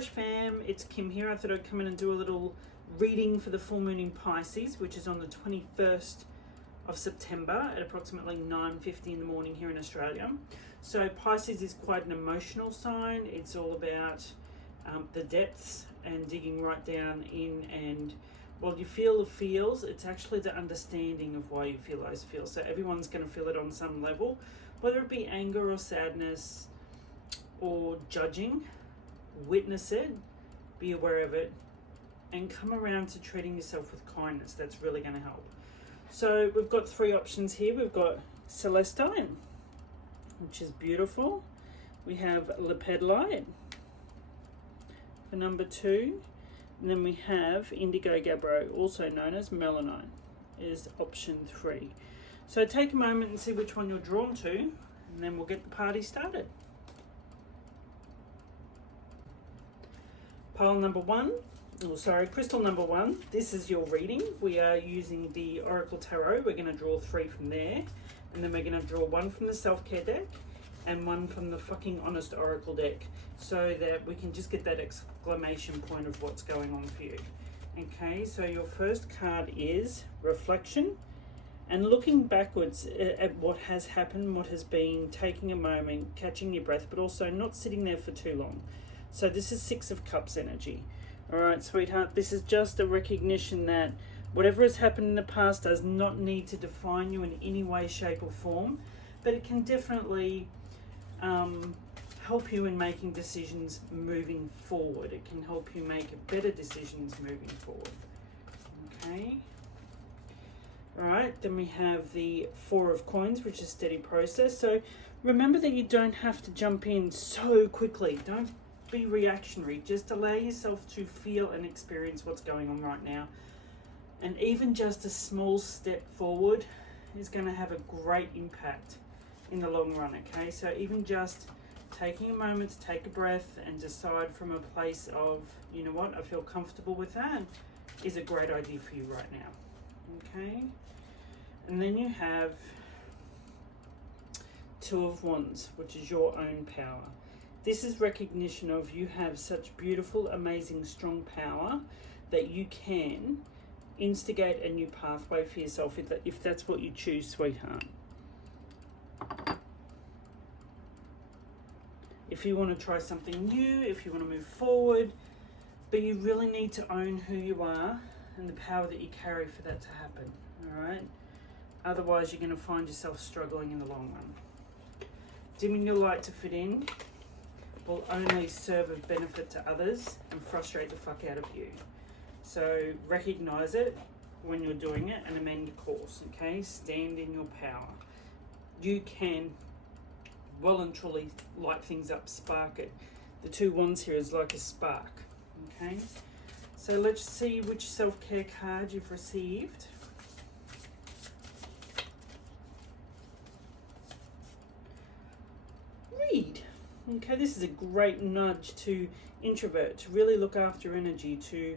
Cherish fam, it's Kim here. I thought I'd come in and do a little reading for the full moon in Pisces, which is on the 21st of September at approximately 9:50 in the morning here in Australia. So Pisces is quite an emotional sign. It's all about the depths and digging right down in, and while you feel the feels, it's actually the understanding of why you feel those feels. So everyone's going to feel it on some level, whether it be anger or sadness or judging. Witness it, be aware of it, and come around to treating yourself with kindness. That's really going to help. So we've got three options here. We've got Celestine, which is beautiful. We have Lepidolite for number 2. And then we have Indigo Gabbro, also known as Melanine, is option 3. So take a moment and see which one you're drawn to, and then we'll get the party started. Pile number 1, crystal number 1, this is your reading. We are using the Oracle Tarot. We're going to draw 3 from there, and then we're going to draw 1 from the Self-Care deck and 1 from the fucking Honest Oracle deck, so that we can just get that exclamation point of what's going on for you. Okay, so your first card is Reflection, and looking backwards at what has happened, what has been, taking a moment, catching your breath, but also not sitting there for too long. So this is 6 of Cups energy. All right, sweetheart, this is just a recognition that whatever has happened in the past does not need to define you in any way, shape or form, but it can definitely help you in making decisions moving forward. It can help you make better decisions moving forward. Okay. All right, then we have the 4 of Coins, which is steady process. So remember that you don't have to jump in so quickly. Don't be reactionary. Just allow yourself to feel and experience what's going on right now. And even just a small step forward is going to have a great impact in the long run, okay? So even just taking a moment to take a breath and decide from a place of, you know what, I feel comfortable with that, is a great idea for you right now, okay? And then you have 2 of Wands, which is your own power. This is recognition of you have such beautiful, amazing, strong power that you can instigate a new pathway for yourself if that's what you choose, sweetheart. If you want to try something new, if you want to move forward, but you really need to own who you are and the power that you carry for that to happen, all right? Otherwise, you're going to find yourself struggling in the long run. Dimming your light to fit in will only serve a benefit to others and frustrate the fuck out of you. So recognize it when you're doing it and amend course, okay? Stand in your power. You can well and truly light things up, spark it. The 2 Wands here is like a spark, okay? So let's see which self-care card you've received. Read. Okay, this is a great nudge to introvert, to really look after your energy, to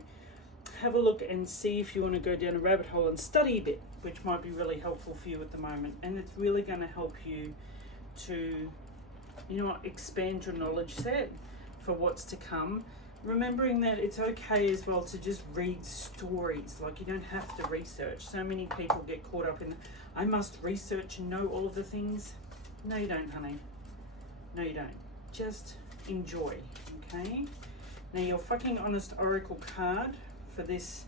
have a look and see if you want to go down a rabbit hole and study a bit, which might be really helpful for you at the moment. And it's really going to help you to, you know what, expand your knowledge set for what's to come. Remembering that it's okay as well to just read stories. Like, you don't have to research. So many people get caught up in, I must research and know all of the things. No, you don't, honey. No, you don't. Just enjoy, okay? Now, your fucking Honest Oracle card for this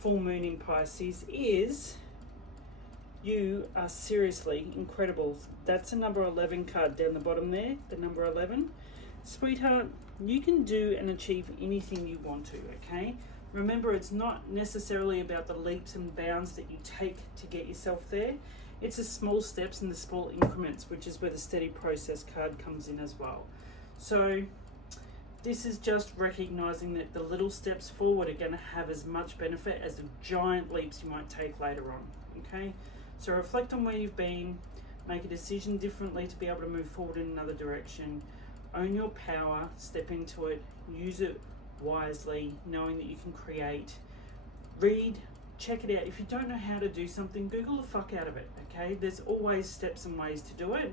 full moon in Pisces is, you are seriously incredible. That's a number 11 card down the bottom there, the number 11. Sweetheart, you can do and achieve anything you want to, okay? Remember, it's not necessarily about the leaps and bounds that you take to get yourself there. It's the small steps and the small increments, which is where the steady process card comes in as well. So this is just recognizing that the little steps forward are going to have as much benefit as the giant leaps you might take later on, okay? So reflect on where you've been, make a decision differently to be able to move forward in another direction. Own your power, step into it, use it wisely, knowing that you can create. Read, check it out. If you don't know how to do something, Google the fuck out of it, okay? There's always steps and ways to do it.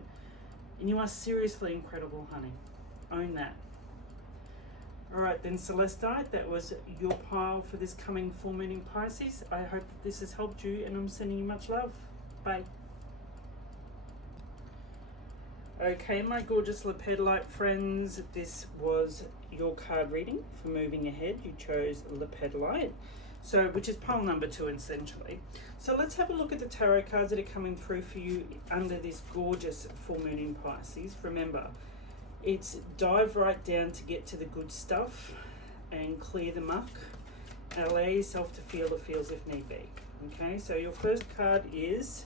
And you are seriously incredible, honey. Own that. Alright then, Celestite, that was your pile for this coming full moon in Pisces. I hope that this has helped you, and I'm sending you much love. Bye. Okay, my gorgeous Lepidolite friends, this was your card reading for moving ahead. You chose Lepidolite, so which is pile number 2 essentially. So let's have a look at the tarot cards that are coming through for you under this gorgeous full moon in Pisces. Remember, it's dive right down to get to the good stuff and clear the muck and allow yourself to feel the feels if need be. Okay, so your first card is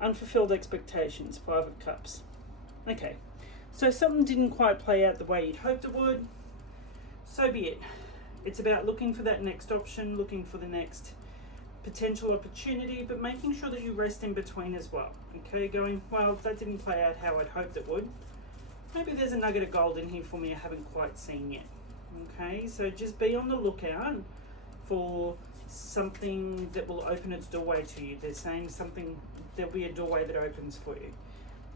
Unfulfilled Expectations, 5 of Cups. Okay, so something didn't quite play out the way you'd hoped it would. So be it. It's about looking for that next option, looking for the next potential opportunity, but making sure that you rest in between as well. Okay, going, well, that didn't play out how I'd hoped it would. Maybe there's a nugget of gold in here for me I haven't quite seen yet. Okay, so just be on the lookout for something that will open its doorway to you. They're saying something, there'll be a doorway that opens for you.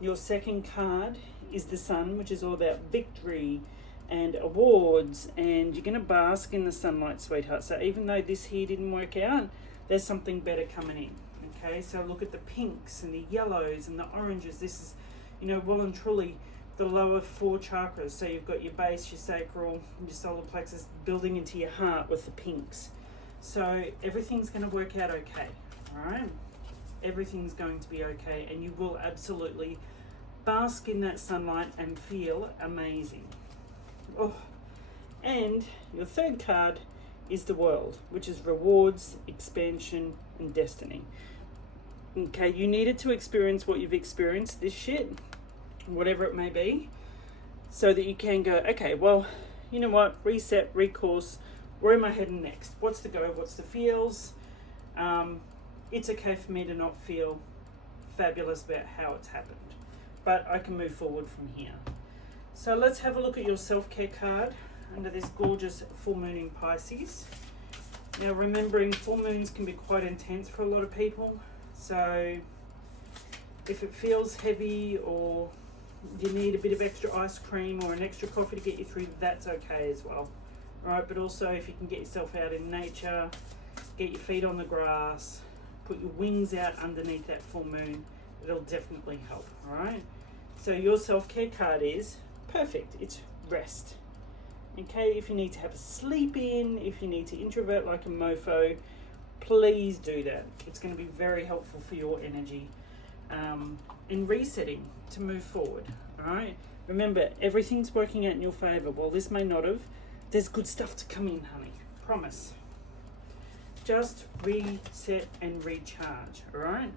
Your second card is the Sun, which is all about victory and awards, and you're going to bask in the sunlight, sweetheart. So even though this here didn't work out, there's something better coming in. Okay, so look at the pinks and the yellows and the oranges. This is, you know, well and truly the lower 4 chakras. So you've got your base, your sacral, your solar plexus building into your heart with the pinks. So everything's going to work out okay. All right, everything's going to be okay, and you will absolutely bask in that sunlight and feel amazing. Oh, and your third card is the World, which is rewards, expansion, and destiny. Okay, you needed to experience what you've experienced, this shit, whatever it may be, so that you can go, okay, well, you know what, reset, recourse, where am I heading next? What's the go? What's the feels? It's okay for me to not feel fabulous about how it's happened, but I can move forward from here. So let's have a look at your self-care card under this gorgeous full moon in Pisces. Now, remembering full moons can be quite intense for a lot of people, so if it feels heavy or you need a bit of extra ice cream or an extra coffee to get you through, that's okay as well. All right, but also if you can get yourself out in nature, get your feet on the grass, put your wings out underneath that full moon, it'll definitely help. All right, so your self-care card is perfect. It's rest. Okay, if you need to have a sleep in, if you need to introvert like a mofo, please do that. It's going to be very helpful for your energy in resetting to move forward. All right, remember, everything's working out in your favor. While this may not have, there's good stuff to come in, honey. Promise. Just reset and recharge. All right,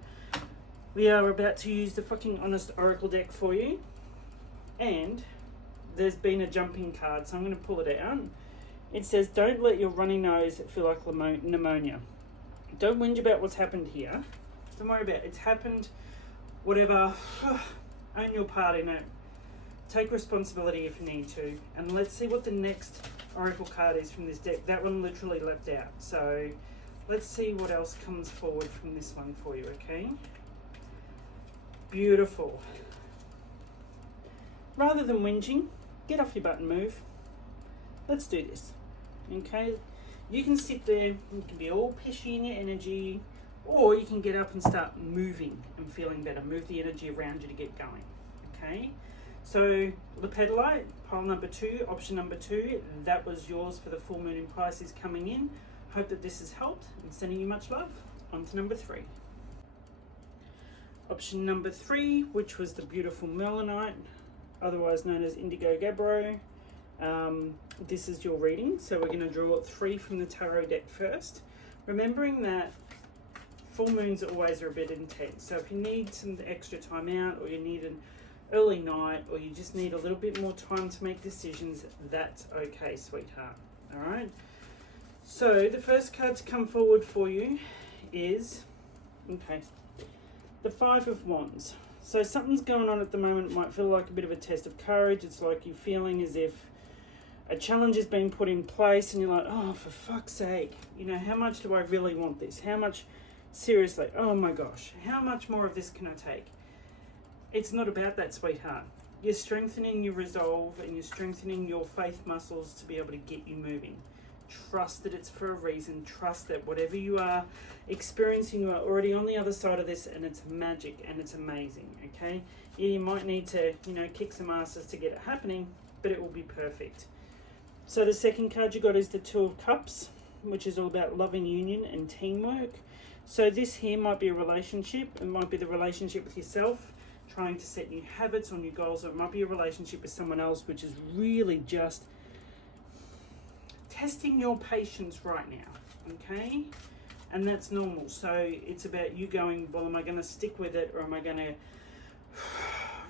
we are about to use the fucking Honest Oracle deck for you, and there's been a jumping card, so I'm going to pull it out. It says, don't let your runny nose feel like pneumonia. Don't whinge about what's happened here. Don't worry about it. It's happened, whatever. Own your part in it. Take responsibility if you need to. And let's see what the next Oracle card is from this deck. That one literally leapt out. So let's see what else comes forward from this one for you, okay? Beautiful. Rather than whinging, get off your butt and move. Let's do this, okay? You can sit there, you can be all pishy in your energy, or you can get up and start moving and feeling better. Move the energy around you to get going, okay? So, Lepidolite, pile number 2, option number 2, that was yours for the full moon in Pisces coming in. Hope that this has helped. I'm sending you much love. On to number 3. Option number 3, which was the beautiful Melanite, otherwise known as Indigo Gabbro. This is your reading, so we're going to draw 3 from the tarot deck first. Remembering that full moons always are a bit intense, so if you need some extra time out, or you need an early night, or you just need a little bit more time to make decisions, that's okay, sweetheart. All right, so the first card to come forward for you is, okay, the 5 of Wands. So something's going on at the moment. It might feel like a bit of a test of courage. It's like you're feeling as if a challenge has been put in place and you're like, oh, for fuck's sake, you know, how much do I really want this? How much, seriously, oh my gosh, how much more of this can I take? It's not about that, sweetheart. You're strengthening your resolve and you're strengthening your faith muscles to be able to get you moving. Trust that it's for a reason. Trust that whatever you are experiencing, you are already on the other side of this, and it's magic and it's amazing, okay? Yeah, you might need to, kick some asses to get it happening, but it will be perfect. So the second card you got is the Two of Cups, which is all about love and union and teamwork. So this here might be a relationship. It might be the relationship with yourself, trying to set new habits or new goals. Or it might be a relationship with someone else, which is really just testing your patience right now, okay? And that's normal. So it's about you going, well, am I going to stick with it, or am I going to,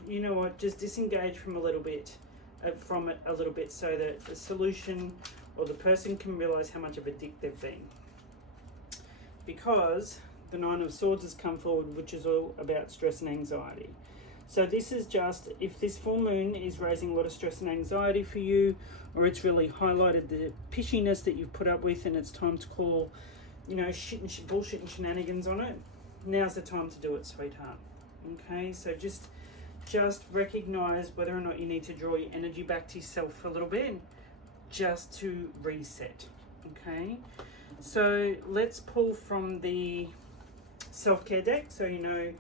you know what, just disengage from it a little bit, so that the solution or the person can realize how much of a dick they've been. Because the Nine of Swords has come forward, which is all about stress and anxiety. So this is just, if this full moon is raising a lot of stress and anxiety for you, or it's really highlighted the pishiness that you've put up with, and it's time to call, bullshit and shenanigans on it, now's the time to do it, sweetheart. Okay, so just recognize whether or not you need to draw your energy back to yourself for a little bit, just to reset. Okay, so let's pull from the self-care deck, so you know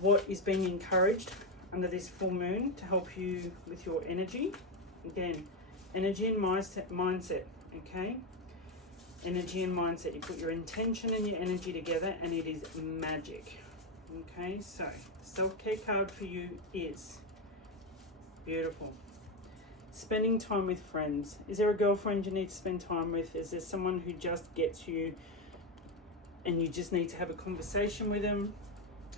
what is being encouraged under this full moon to help you with your energy. Again, energy and mindset, okay? Energy and mindset. You put your intention and your energy together and it is magic. Okay, so the self-care card for you is beautiful. Spending time with friends. Is there a girlfriend you need to spend time with? Is there someone who just gets you and you just need to have a conversation with them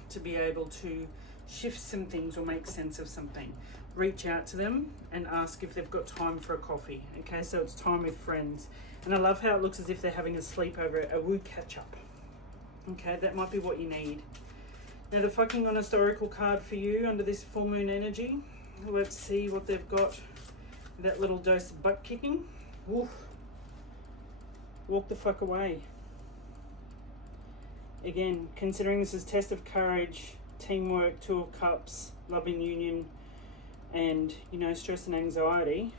to be able to shift some things or make sense of something? Reach out to them and ask if they've got time for a coffee. Okay, so it's time with friends. And I love how it looks as if they're having a sleepover, a woo catch up. Okay, that might be what you need. Now the fucking honest oracle card for you under this full moon energy. Let's see what they've got. That little dose of butt kicking. Woof. Walk the fuck away. Again, considering this is test of courage, teamwork, Two of Cups, love and union, and stress and anxiety.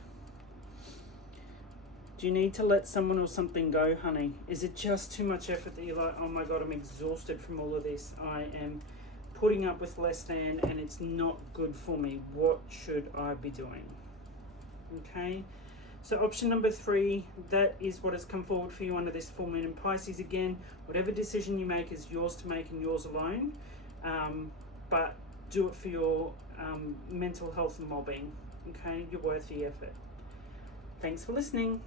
Do you need to let someone or something go, honey? Is it just too much effort that you're like, oh my god, I'm exhausted from all of this, I am putting up with less than, and it's not good for me, what should I be doing? Okay, so option number 3, that is what has come forward for you under this full moon in Pisces. Again, whatever decision you make is yours to make and yours alone, but do it for your mental health and well-being. Okay, you're worth the effort. Thanks for listening.